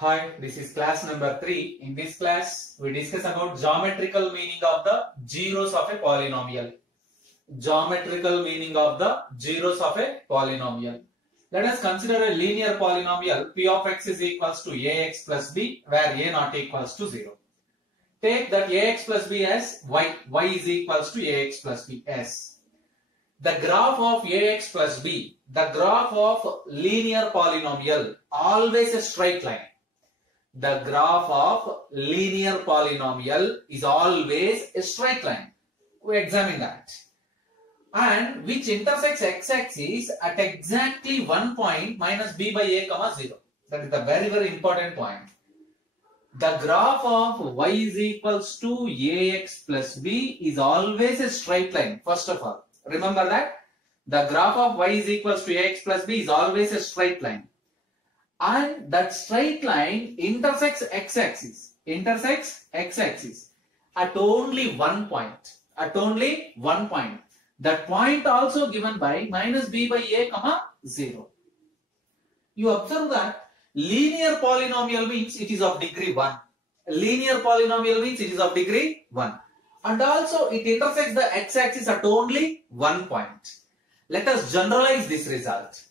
Hi, this is class number 3. In this class, we discuss about geometrical meaning of the zeros of a polynomial. Geometrical meaning of the zeros of a polynomial. Let us consider a linear polynomial p of x is equals to ax plus b, where a not equals to 0. Take that ax plus b as y is equals to ax plus b as. The graph of ax plus b, the graph of linear polynomial, always a straight line. The graph of linear polynomial is always a straight line. We examine that. And which intersects x-axis at exactly one point minus b by a comma 0. That is the very, very important point. The graph of y is equals to ax plus b is always a straight line, first of all. Remember that. The graph of y is equals to ax plus b is always a straight line. And that straight line intersects x-axis at only one point. That point also given by minus b by a comma 0. You observe that linear polynomial means it is of degree 1. Linear polynomial means it is of degree 1. And also it intersects the x-axis at only one point. Let us generalize this result.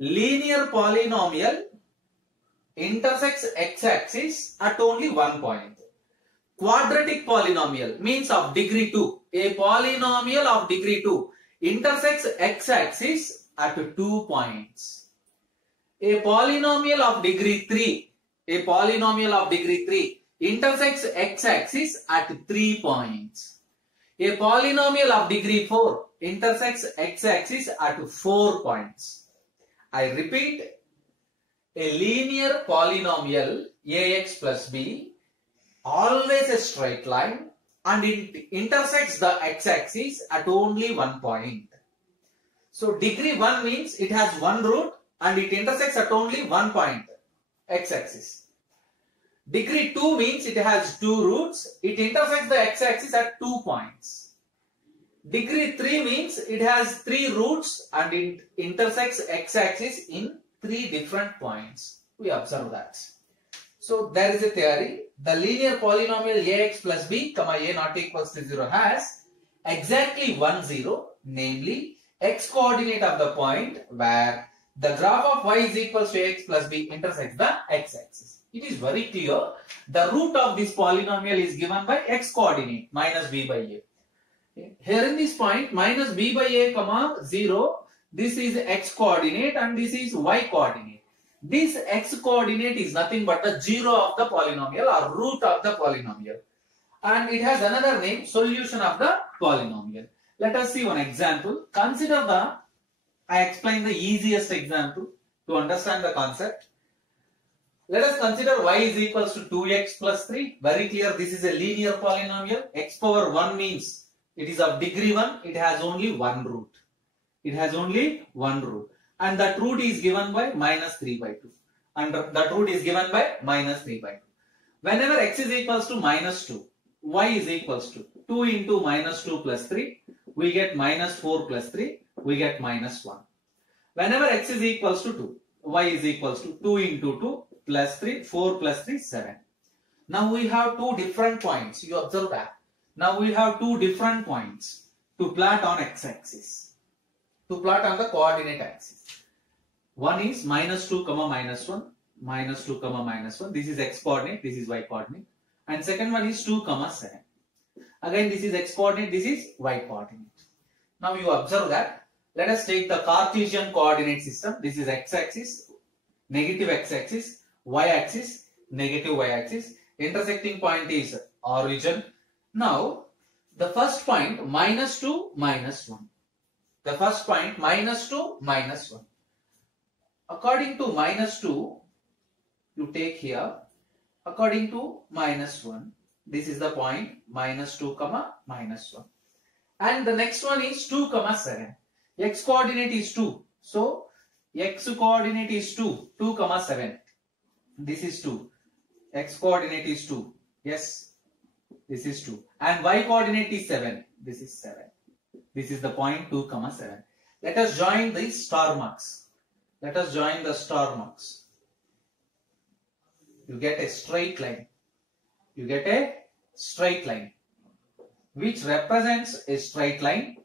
Linear polynomial intersects x-axis at only one point. Quadratic polynomial means of degree 2. A polynomial of degree 2 intersects x-axis at 2 points. A polynomial of degree 3 intersects x-axis at 3 points. A polynomial of degree 4 intersects x-axis at 4 points. I repeat, a linear polynomial ax plus b, always a straight line, and it intersects the x-axis at only one point. So degree 1 means it has one root and it intersects at only one point, x-axis. Degree 2 means it has two roots, it intersects the x-axis at 2 points. Degree 3 means it has 3 roots and it intersects x-axis in 3 different points. We observe that. So there is a theory. The linear polynomial ax plus b, a not equals to 0 has exactly 1 0, namely x coordinate of the point where the graph of y is equals to ax plus b intersects the x-axis. It is very clear. The root of this polynomial is given by x coordinate minus b by a. Here in this point minus b by a comma 0, this is x coordinate and this is y coordinate. This x coordinate is nothing but the 0 of the polynomial or root of the polynomial. And it has another name, solution of the polynomial. Let us see one example. Consider I explain the easiest example to understand the concept. Let us consider y is equals to 2x plus 3. Very clear, this is a linear polynomial. X power 1 means it is of degree 1, it has only one root. And that root is given by minus 3 by 2. And that root is given by minus 3 by 2. Whenever x is equals to minus 2, y is equals to 2 into minus 2 plus 3, we get minus 4 plus 3, we get minus 1. Whenever x is equals to 2, y is equals to 2 into 2 plus 3, 4 plus 3, 7. Now we have two different points. You observe that. Now we have two different points to plot on x-axis. To plot on the coordinate axis. One is minus 2 comma minus 1, minus 2 comma minus 1. This is x coordinate, this is y coordinate. And second one is 2 comma 7. Again this is x coordinate, this is y coordinate. Now you observe that. Let us take the Cartesian coordinate system. This is x-axis, negative x-axis, y-axis, negative y-axis. Intersecting point is origin. Now the first point minus 2, minus 1. The first point minus 2, minus 1. According to minus 2, you take here, according to minus 1, this is the point minus 2 comma minus 1. And the next one is 2 comma 7. X coordinate is 2. So x coordinate is 2, 2 comma 7. This is 2. X coordinate is 2. Yes, this is 2. And y coordinate is 7. This is 7. This is the point 2 comma 7. Let us join the star marks. Let us join the star marks. you get a straight line. You get a straight line which represents a straight line,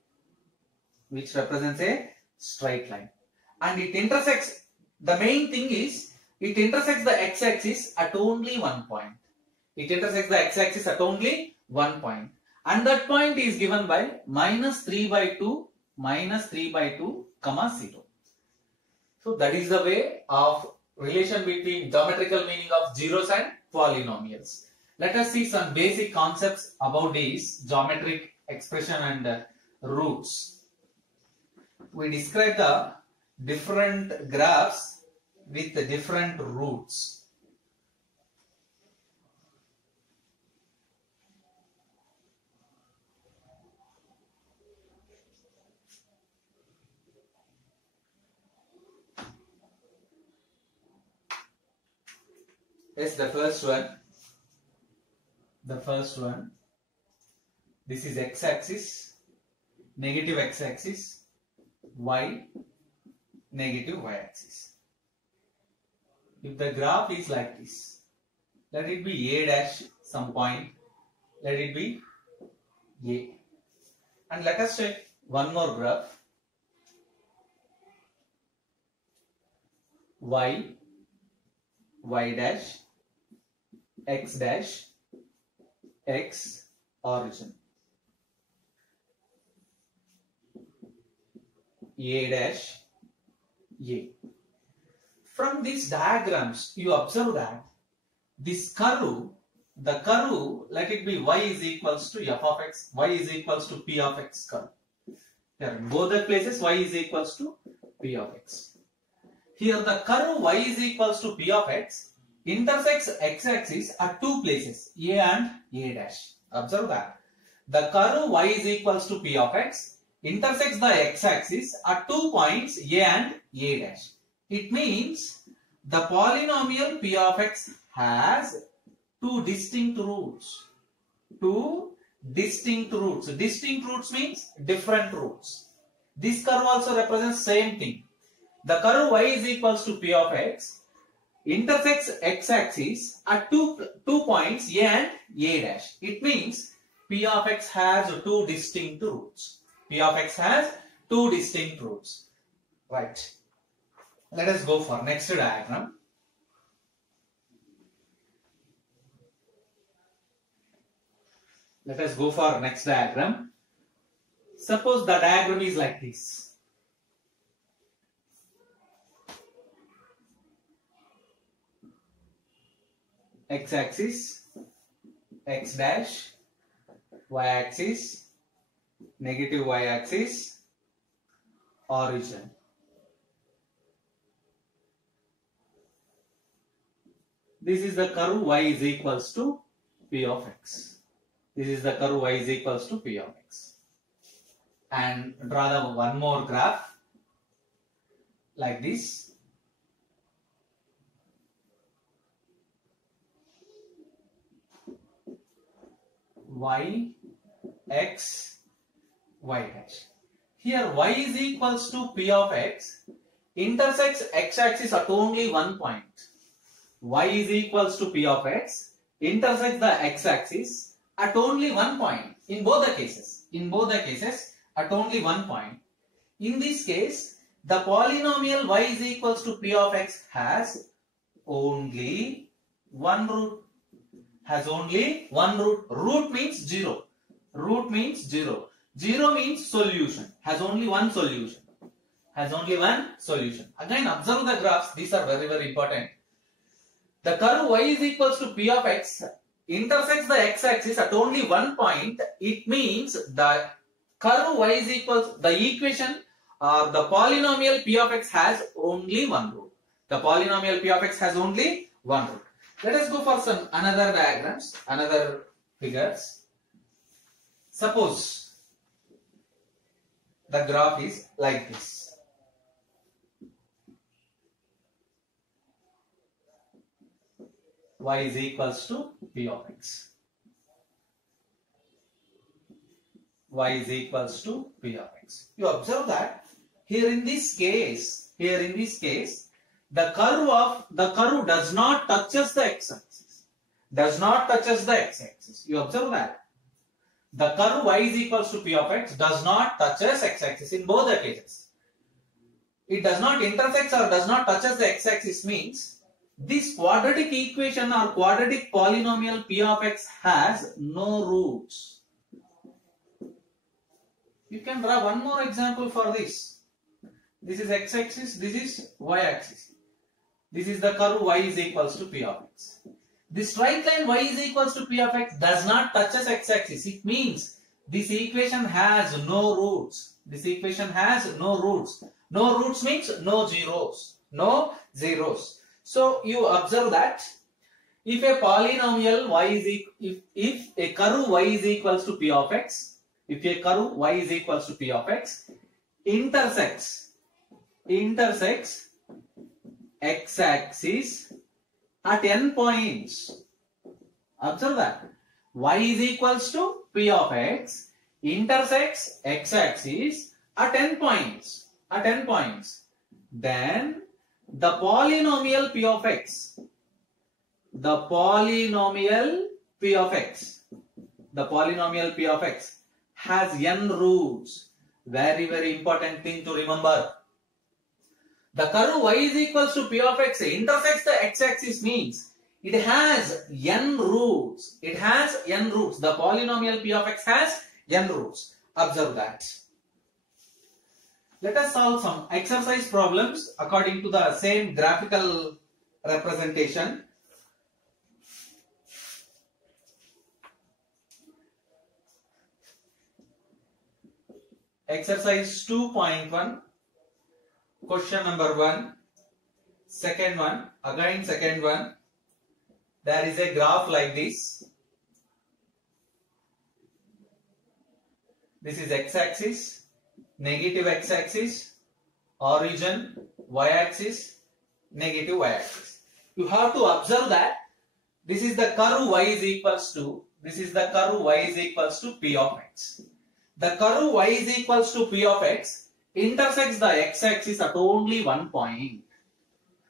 and it intersects, the main thing is it intersects the x-axis at only one point. It intersects the x-axis at only one point, and that point is given by -3/2, comma 0. So that is the way of relation between geometrical meaning of zeros and polynomials. Let us see some basic concepts about these geometric expression and roots. We describe the different graphs with the different roots. Yes, the first one, this is x-axis, negative x-axis, y, negative y-axis. If the graph is like this, let it be a dash some point, let it be a. And let us check one more graph, y, y dash, x, origin, a dash, a. From these diagrams, you observe that this curve, the curve, let it be y is equals to f of x, y is equals to p of x curve. Here in both the places y is equals to p of x. Here the curve y is equals to p of x intersects x-axis at two places, a and a dash. Observe that. The curve y is equals to p of x intersects the x-axis at 2 points a and a dash. It means the polynomial p of x has two distinct roots. Distinct roots means different roots. This curve also represents same thing. The curve y is equals to p of x intersects x-axis at two points a and a dash. It means p of x has two distinct roots. Right. Let us go for next diagram. Suppose the diagram is like this. X-axis, x dash, y-axis, negative y-axis, origin. This is the curve y is equals to p of x. And draw the one more graph like this. Y, x, y dash. Here y is equals to p of x intersects x-axis at only one point. Y is equals to p of x intersects the x-axis at only one point in both the cases. At only one point. In this case, the polynomial y is equals to p of x has only one root. Root means zero. Zero means solution. Has only one solution. Again, observe the graphs. These are very, very important. The curve y is equals to p of x intersects the x-axis at only one point. It means the curve y is equals, the equation or the polynomial p of x has only one root. Let us go for some another diagrams, another figures. Suppose the graph is like this. Y is equals to p of x. You observe that here in this case, the curve does not touches the x-axis. Does not touches the x-axis. You observe that. The curve y is equals to p of x does not touches x-axis in both the cases. It does not intersect or does not touches the x-axis means this quadratic equation or quadratic polynomial p of x has no roots. You can draw one more example for this. This is x-axis, this is y-axis. This is the curve y is equals to p of x. This straight line y is equals to p of x does not touches x-axis. It means this equation has no roots. This equation has no roots. No roots means no zeros. No zeros. So you observe that if a polynomial y is if a curve y is equals to p of x, if a curve y is equals to p of x intersects x-axis at n points. Observe that y is equals to p of x intersects x-axis at n points. At n points, then the polynomial p of x, the polynomial p of x has n roots. Very, very important thing to remember. The curve y is equals to p of x intersects the x-axis means it has n roots. It has n roots. The polynomial p of x has n roots. Observe that. Let us solve some exercise problems according to the same graphical representation. Exercise 2.1, question number 1, second one, again second one. There is a graph like this. This is x-axis, negative x-axis, origin, y-axis, negative y-axis. You have to observe that this is the curve y is equals to p of x. The curve y is equals to p of x intersects the x-axis at only one point.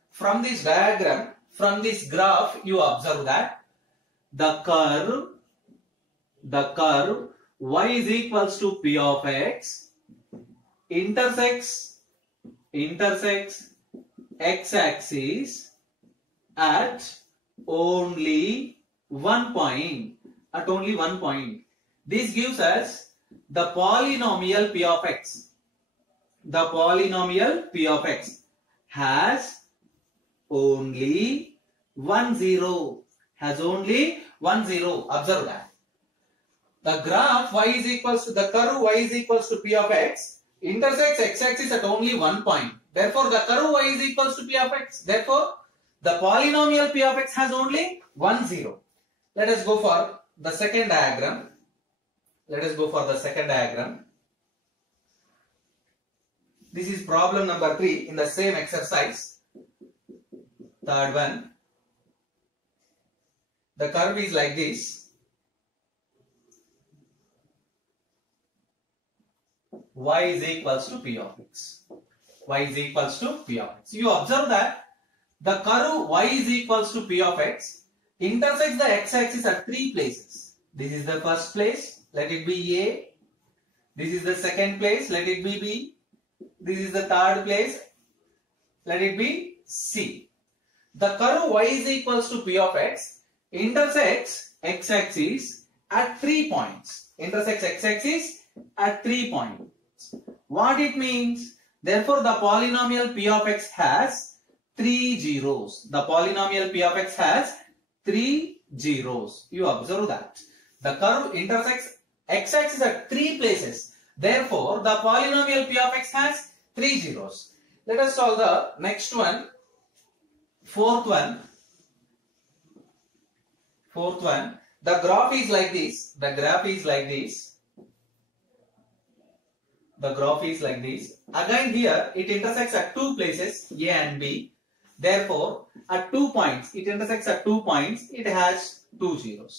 From this diagram, from this graph, you observe that the curve y is equals to p of x intersects x-axis at only one point. This gives us the polynomial p of x. The polynomial p of x has only one zero. Observe that. The graph y is equals to the curve y is equals to p of x intersects x-axis at only one point. Therefore, the curve y is equals to p of x. Therefore, the polynomial p of x has only 1 0. Let us go for the second diagram. This is problem number 3 in the same exercise. Third one. The curve is like this. Y is equals to p of x. You observe that the curve y is equals to p of x intersects the x-axis at 3 places. This is the first place, let it be A. This is the second place, let it be B. This is the third place, let it be C. The curve y is equals to p of x intersects x-axis at 3 points. What it means? Therefore, the polynomial p of x has 3 zeros. You observe that. The curve intersects x-axis at 3 places. Therefore, the polynomial p of x has 3 zeros. Let us solve the next one. Fourth one. The graph is like this. Again here, it intersects at 2 places, A and B. Therefore, at 2 points, it intersects at 2 points. It has 2 zeros.